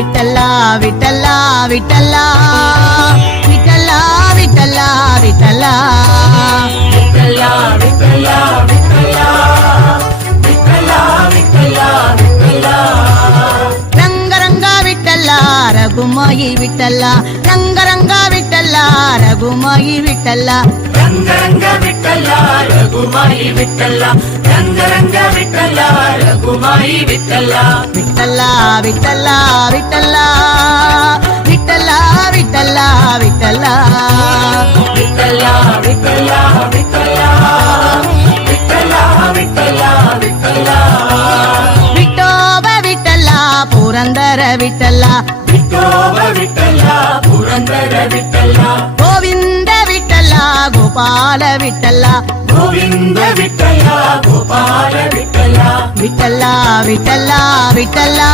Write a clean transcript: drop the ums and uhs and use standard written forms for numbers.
விட்டல்லா விட்டல்லா விட்டல்லா விட்டல்லா விட்டல்லா விட்டல்லா விட்டல்லா விட்டல்லா விட்டல்லா விட்டல்லா விட்டல்லா விட்டல்லா Ranga Ranga விட்டல்லா Rakhumai விட்டல்லா Ranga Ranga விட்டல்லா Rakhumai விட்டல்லா Ranga Ranga விட்டல்லா Rakhumai விட்டல்லா Ranga Ranga விட்டல்லா Rakhumai விட்டல்லா விட்டல்லா விட்டல்லா விட்டல்லா விட்டல்லா விட்டல்லா விட்டல்லா விட்டல்லா விட்டல்லா விட்டல்லா விட்டல்லா விட்டல்லா விட்டல்லா விட்டோப விட்டல்லா Purandara விட்டல்லா விட்டோப விட்டல்லா Purandara விட்டல்லா Govind விட்டல்லா Gopala விட்டல்லா Govind விட்டல்லா Gopala விட்டல்லா விட்டல்லா விட்டல்லா விட்டல்லா